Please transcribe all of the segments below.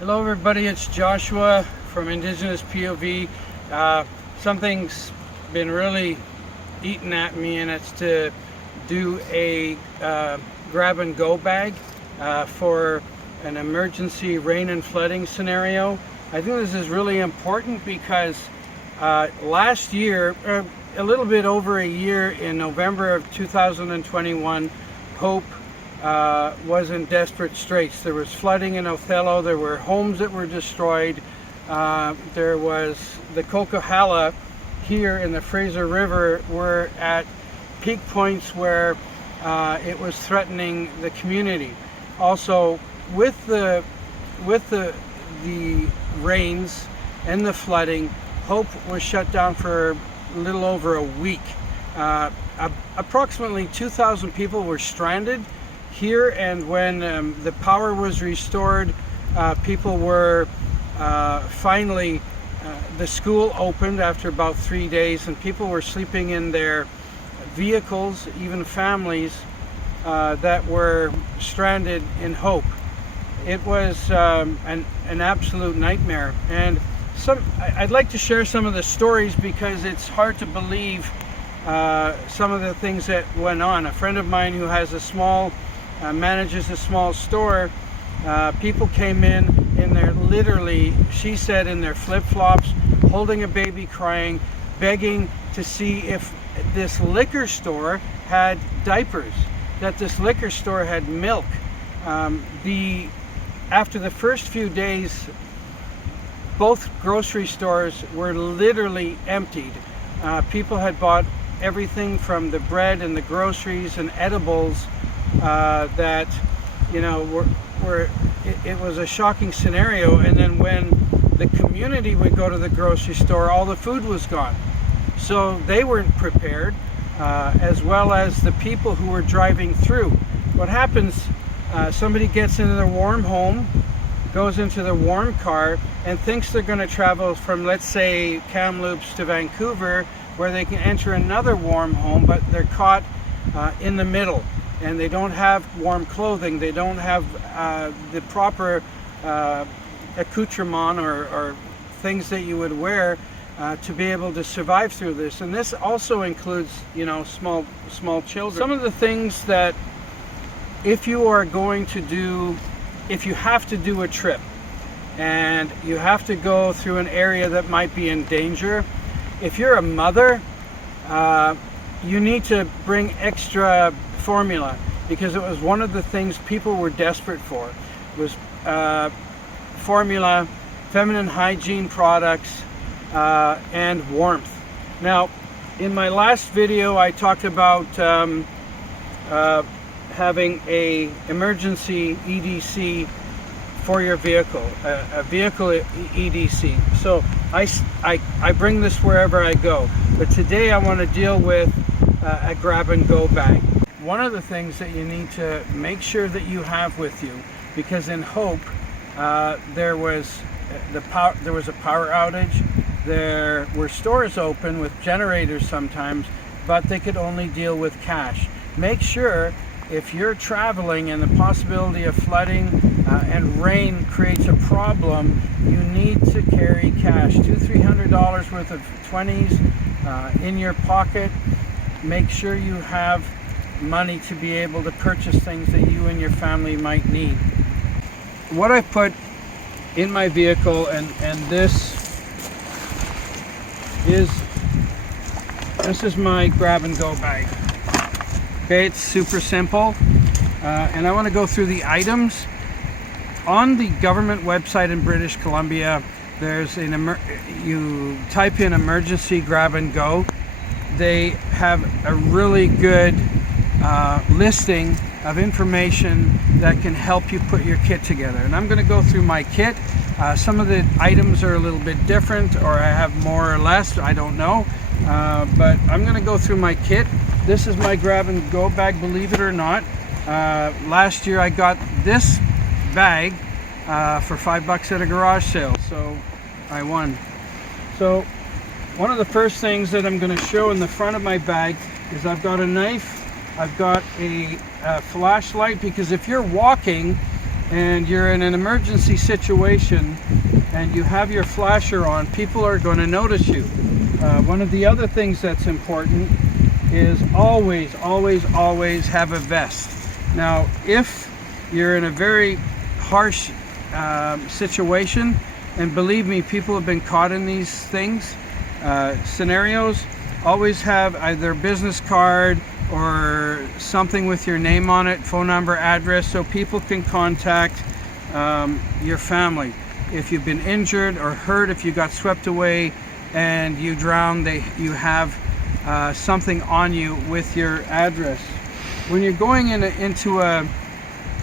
Hello everybody, it's Joshua from Indigenous POV. Something's been really eating at me, and it's to do a grab and go bag for an emergency rain and flooding scenario. I think this is really important because last year, a little bit over a year, in November of 2021, Hope was in desperate straits. There was flooding in Othello, there were homes that were destroyed, there was the Coquihalla here in the Fraser River were at peak points where it was threatening the community. Also, with the rains and the flooding, Hope was shut down for a little over a week. Approximately 2,000 people were stranded here, and when the power was restored, people were finally, the school opened after about 3 days, and people were sleeping in their vehicles, even families that were stranded in Hope. It was an absolute nightmare, and I'd like to share some of the stories because it's hard to believe some of the things that went on. A friend of mine who has manages a small store, people came in their, literally, she said, in their flip-flops, holding a baby, crying, begging to see if this liquor store had diapers, that this liquor store had milk. After the first few days, both grocery stores were literally emptied. People had bought everything from the bread and the groceries and edibles that, you know, it was a shocking scenario. And then when the community would go to the grocery store, all the food was gone. So they weren't prepared, as well as the people who were driving through. What happens, somebody gets into their warm home, goes into the warm car, and thinks they're going to travel from, let's say, Kamloops to Vancouver, where they can enter another warm home, but they're caught in the middle, and they don't have warm clothing, they don't have the proper accoutrement or things that you would wear to be able to survive through this. And this also includes, you know, small children. Some of the things that, if you have to do a trip and you have to go through an area that might be in danger, if you're a mother, you need to bring extra formula, because it was one of the things people were desperate for. It was formula, feminine hygiene products, and warmth. Now, in my last video, I talked about having a emergency EDC for your vehicle, a vehicle EDC. So I bring this wherever I go. But today I want to deal with a grab and go bag. One of the things that you need to make sure that you have with you, because in Hope there was a power outage. There were stores open with generators sometimes, but they could only deal with cash. Make sure, if you're traveling and the possibility of flooding and rain creates a problem, you need to carry cash. $200-300 worth of 20s in your pocket. Make sure you have money to be able to purchase things that you and your family might need. What I put in my vehicle, and this is my grab and go bag. Okay, it's super simple, and I want to go through the items. On the government website in British Columbia, there's you type in emergency grab and go. They have a really good listing of information that can help you put your kit together. And I'm going to go through my kit. Some of the items are a little bit different, or I have more or less, I don't know. But I'm going to go through my kit. This is my grab and go bag, believe it or not. Last year I got this bag for $5 at a garage sale, so I won. So one of the first things that I'm going to show in the front of my bag is I've got a knife, I've got a flashlight, because if you're walking and you're in an emergency situation and you have your flasher on, people are going to notice you. One of the other things that's important is always have a vest. Now, if you're in a very harsh situation, and believe me, people have been caught in these things, scenarios, always have either a business card or something with your name on it, phone number, address, so people can contact your family. If you've been injured or hurt, if you got swept away and you drowned, you have something on you with your address. When you're going into a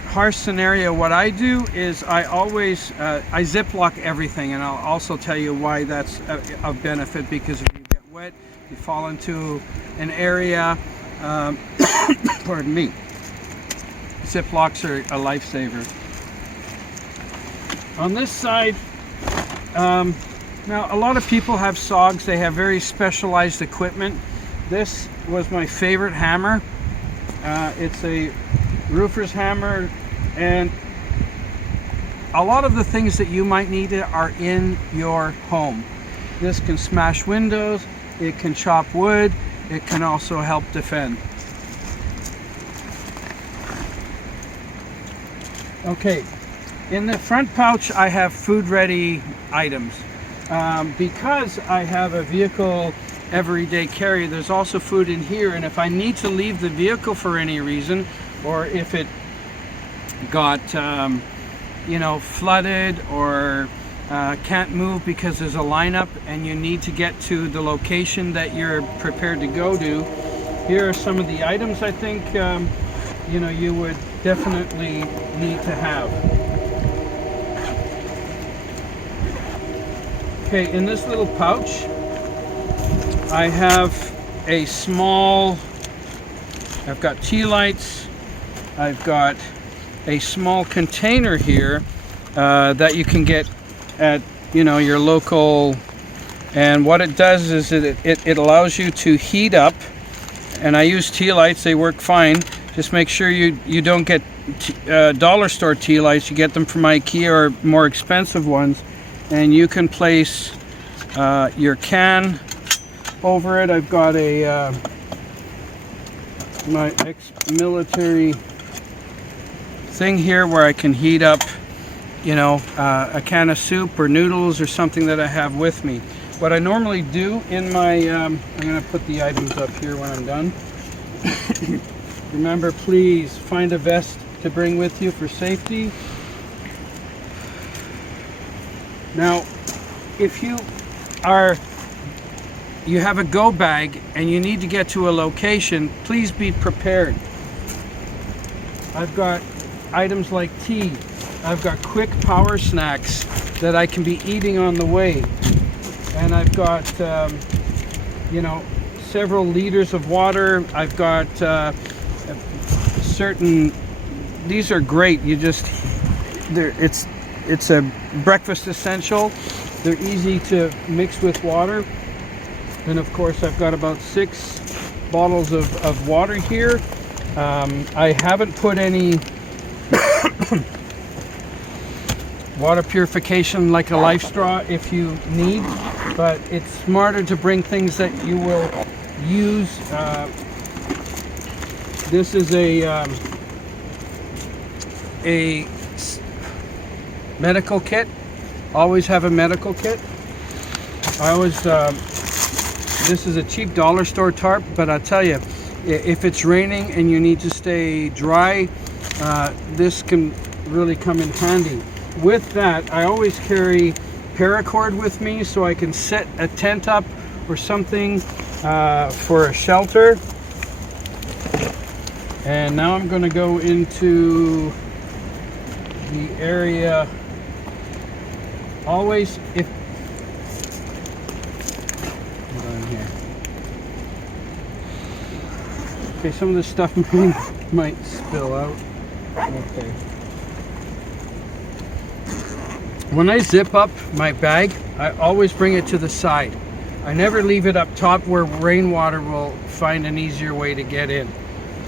harsh scenario, what I do is I always I Ziplock everything, and I'll also tell you why that's of benefit, because if you get wet, you fall into an area, pardon me, Ziplocs are a lifesaver. On this side, now a lot of people have SOGs, they have very specialized equipment. This was my favorite hammer. It's a roofer's hammer, and a lot of the things that you might need are in your home. This can smash windows, it can chop wood, it can also help defend. Okay, in the front pouch I have food ready items. Because I have a vehicle everyday carry, there's also food in here, and if I need to leave the vehicle for any reason, or if it got flooded or can't move because there's a lineup and you need to get to the location that you're prepared to go to, here are some of the items I think you would definitely need to have. Okay, in this little pouch I have a small, I've got tea lights, I've got a small container here that you can get at your local, and what it does is it allows you to heat up, and I use tea lights, they work fine. Just make sure you don't get dollar store tea lights, you get them from IKEA or more expensive ones, and you can place your can over it. I've got a my ex-military thing here where I can heat up a can of soup or noodles or something that I have with me. What I normally do in my I'm going to put the items up here when I'm done. Remember, please find a vest to bring with you for safety. Now, if you have a go bag and you need to get to a location, please be prepared. I've got items like tea. I've got quick power snacks that I can be eating on the way. And I've got, several liters of water. I've got these are great. It's a breakfast essential. They're easy to mix with water. And of course I've got about 6 bottles of water here. I haven't put any water purification like a Life Straw if you need, but it's smarter to bring things that you will use. This is a medical kit. Always have a medical kit. I always this is a cheap dollar store tarp, but I tell you, if it's raining and you need to stay dry, this can really come in handy. With that, I always carry paracord with me so I can set a tent up or something for a shelter. And now I'm going to go into the area. Always, hold on here. Okay, some of this stuff might spill out. Okay. When I zip up my bag, I always bring it to the side. I never leave it up top where rainwater will find an easier way to get in.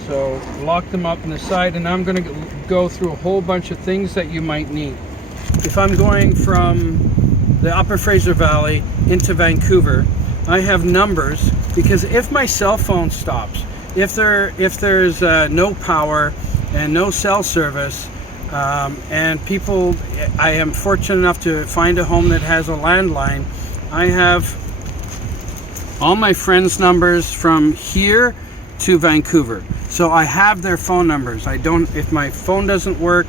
So lock them up on the side, and I'm going to go through a whole bunch of things that you might need. If I'm going from the Upper Fraser Valley into Vancouver, I have numbers, because if my cell phone stops, if there's no power and no cell service, and people, I am fortunate enough to find a home that has a landline, I have all my friends' numbers from here to Vancouver. So I have their phone numbers. If my phone doesn't work,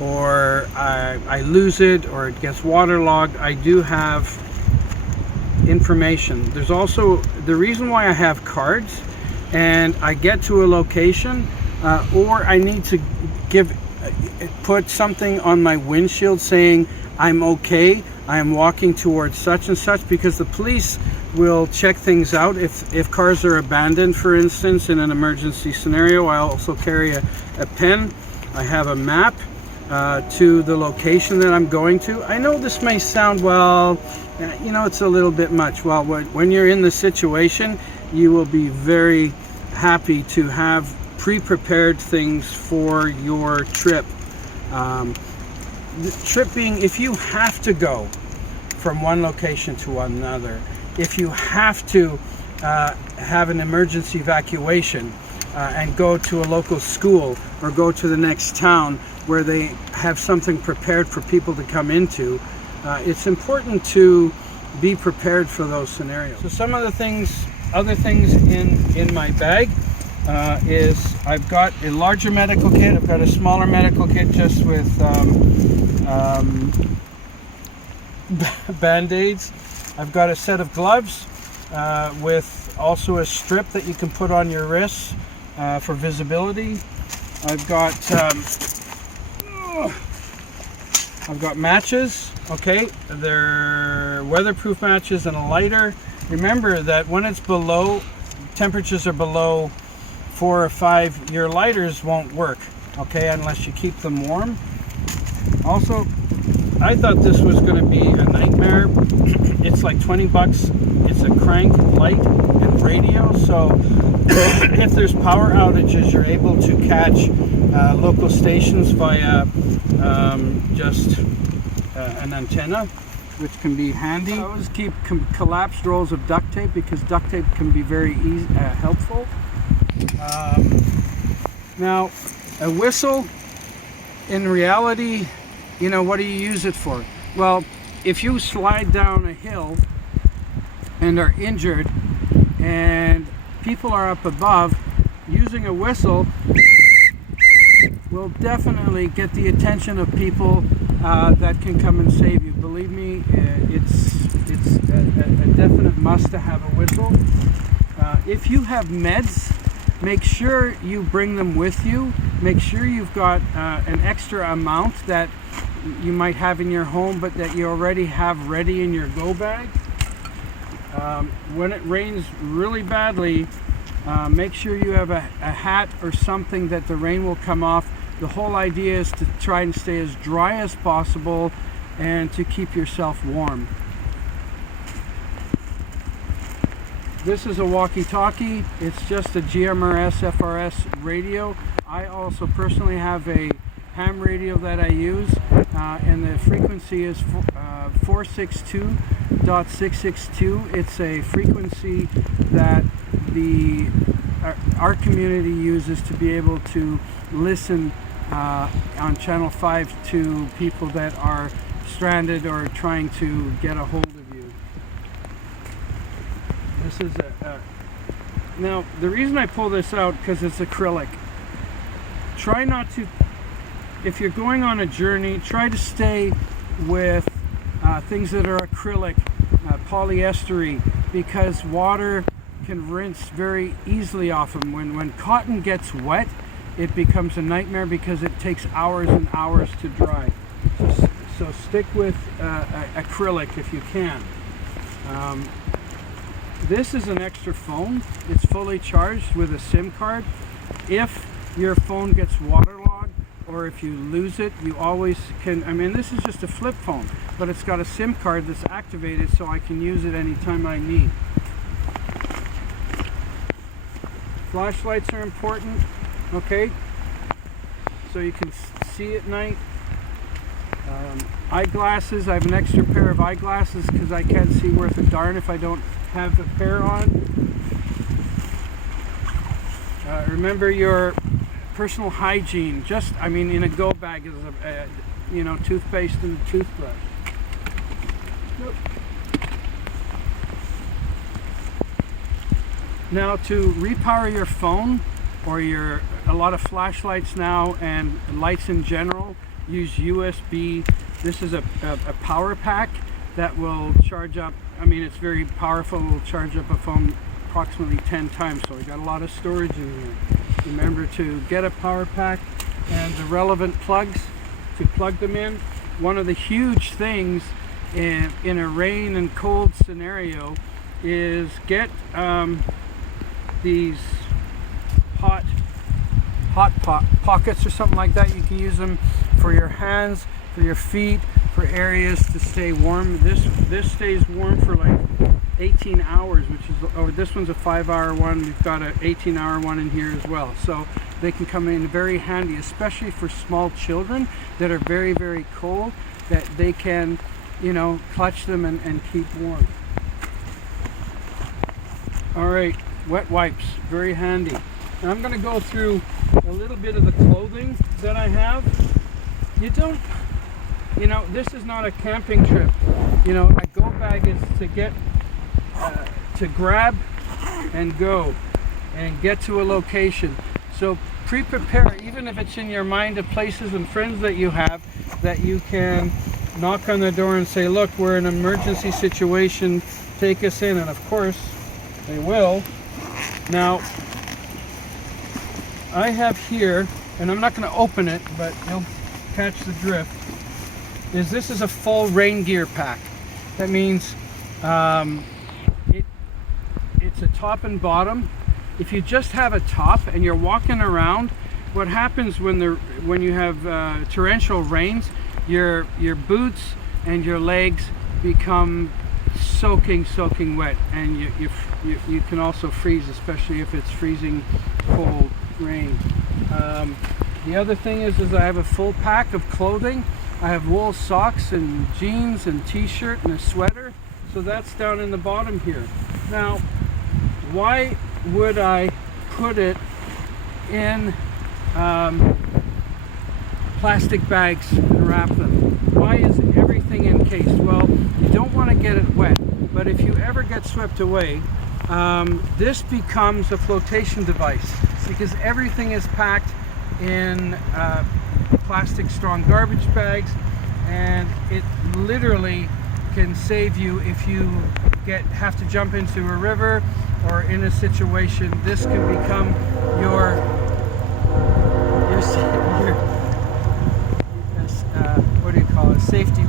or I lose it, or it gets waterlogged, I do have information. There's also the reason why I have cards, and I get to a location, or I need to put something on my windshield saying I'm okay, I am walking towards such and such, because the police will check things out if cars are abandoned, for instance, in an emergency scenario. I also carry a pen. I have a map to the location that I'm going to. I know this may sound, well, you know, it's a little bit much. Well, when you're in the situation, you will be very happy to have pre-prepared things for your trip. The trip being, if you have to go from one location to another, if you have to have an emergency evacuation and go to a local school or go to the next town where they have something prepared for people to come into, it's important to be prepared for those scenarios. So some of the things, other things in my bag is I've got a larger medical kit, I've got a smaller medical kit just with band-aids. I've got a set of gloves with also a strip that you can put on your wrists for visibility. I've got matches, okay? They're weatherproof matches and a lighter. Remember that when it's below, temperatures are below 4 or 5, your lighters won't work, okay, unless you keep them warm. Also, I thought this was going to be a nightmare. It's like 20 bucks. It's a crank, light, and radio. So if there's power outages, you're able to catch local stations via just an antenna, which can be handy. I always keep collapsed rolls of duct tape, because duct tape can be very helpful. Now, a whistle, in reality, you know, what do you use it for? Well, if you slide down a hill and are injured and people are up above, using a whistle will definitely get the attention of people that can come and save you. Believe me, it's a definite must to have a whistle. If you have meds, make sure you bring them with you. Make sure you've got an extra amount that you might have in your home, but that you already have ready in your go bag. When it rains really badly, make sure you have a hat or something that the rain will come off. The whole idea is to try and stay as dry as possible and to keep yourself warm. This is a walkie-talkie. It's just a GMRS FRS radio. I also personally have a ham radio that I use, and the frequency is 462.662. It's a frequency that our community uses to be able to listen on Channel 5 to people that are stranded or trying to get a hold of you. This is now the reason I pull this out, because it's acrylic. Try not to, if you're going on a journey, try to stay with things that are acrylic, polyestery, because water can rinse very easily off them. When cotton gets wet, it becomes a nightmare because it takes hours and hours to dry. So stick with acrylic if you can. This is an extra phone. It's fully charged with a SIM card. If your phone gets waterlogged or if you lose it, you always can, I mean, this is just a flip phone, but it's got a SIM card that's activated so I can use it anytime I need. Flashlights are important. Okay, so you can see at night. Eyeglasses, I have an extra pair of eyeglasses because I can't see worth a darn if I don't have a pair on. Remember your personal hygiene. I mean, in a go bag is a toothpaste and a toothbrush. Now, to repower your phone or a lot of flashlights now and lights in general use USB. This is a power pack that will charge up. I mean, it's very powerful. It will charge up a phone approximately 10 times. So we got a lot of storage in here. Remember to get a power pack and the relevant plugs to plug them in. One of the huge things in a rain and cold scenario is get these hot pockets or something like that. You can use them for your hands, for your feet, for areas to stay warm. This stays warm for like 18 hours, this one's a 5-hour one. We've got an 18-hour one in here as well. So they can come in very handy, especially for small children that are very, very cold, that they can, clutch them and keep warm. All right, wet wipes, very handy. Now I'm going to go through a little bit of the clothing that I have. This is not a camping trip. A go bag is to get, to grab and go and get to a location. So pre-prepare, even if it's in your mind, of places and friends that you have that you can knock on the door and say, look, we're in an emergency situation, take us in. And of course, they will. Now, I have here, and I'm not going to open it, but you'll catch the drift, this is a full rain gear pack. That means it's a top and bottom. If you just have a top and you're walking around, what happens when you have torrential rains, your boots and your legs become soaking wet, and you can also freeze, especially if it's freezing cold rain. The other thing is I have a full pack of clothing. I have wool socks and jeans and t-shirt and a sweater. So that's down in the bottom here. Now, why would I put it in plastic bags and wrap them? Why is everything encased? Well, you don't want to get it wet, but if you ever get swept away, this becomes a flotation device because everything is packed in plastic strong garbage bags, and it literally can save you if you have to jump into a river or in a situation. This can become your what do you call it, safety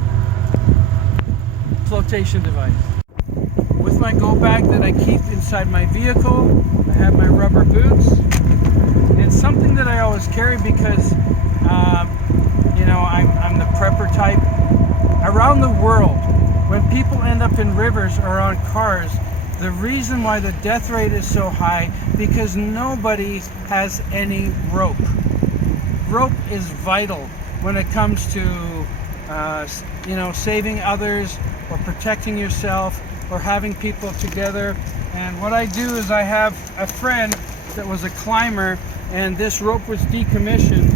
flotation device. With my go bag that I keep inside my vehicle, I have my rubber boots. It's something that I always carry because I'm the prepper type. Around the world, when people end up in rivers or on cars, the reason why the death rate is so high because nobody has any rope. Rope is vital when it comes to saving others or protecting yourself or having people together. And what I do is I have a friend that was a climber, and this rope was decommissioned,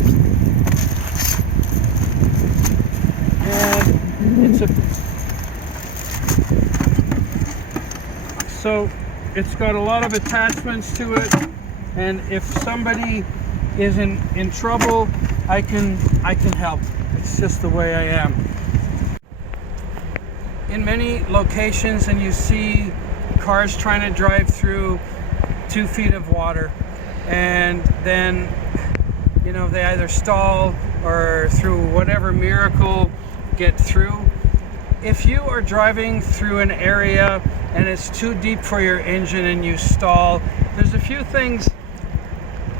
and so it's got a lot of attachments to it, and if somebody is in trouble, I can help. It's just the way I am. In many locations, and you see cars trying to drive through 2 feet of water, and then they either stall or through whatever miracle get through. If you are driving through an area and it's too deep for your engine and you stall, there's a few things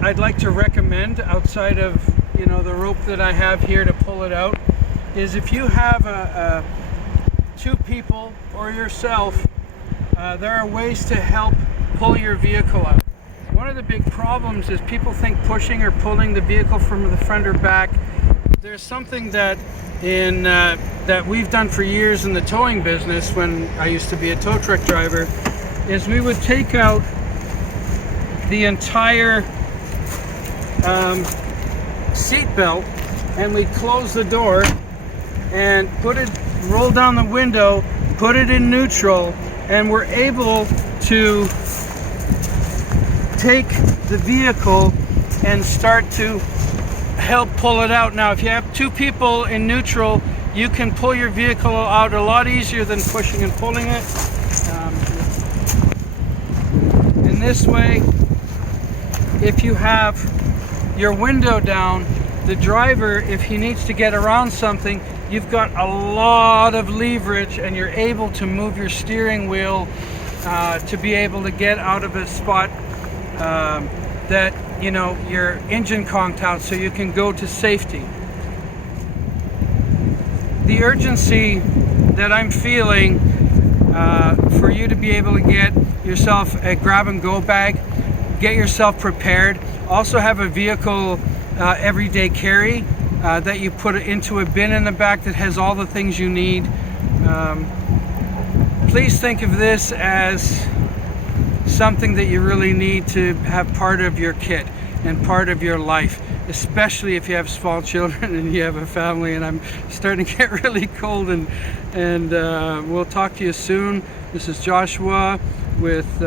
I'd like to recommend outside of the rope that I have here to pull it out. Is if you have 2 people or yourself, there are ways to help pull your vehicle out. One of the big problems is people think pushing or pulling the vehicle from the front or back. There's something that that we've done for years in the towing business when I used to be a tow truck driver, is we would take out the entire seat belt and we'd close the door and roll down the window, put it in neutral, and we're able to take the vehicle and start to help pull it out. Now, if you have two people in neutral, you can pull your vehicle out a lot easier than pushing and pulling it. In this way, if you have your window down, the driver, if he needs to get around something, you've got a lot of leverage and you're able to move your steering wheel to be able to get out of a spot that, you know, your engine conked out, so you can go to safety. The urgency that I'm feeling for you to be able to get yourself a grab and go bag, get yourself prepared, also have a vehicle everyday carry that you put into a bin in the back that has all the things you need. Please think of this as something that you really need to have part of your kit and part of your life, especially if you have small children and you have a family. And I'm starting to get really cold, and we'll talk to you soon. This is Joshua with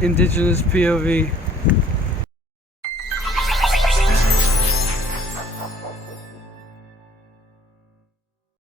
Indigenous POV.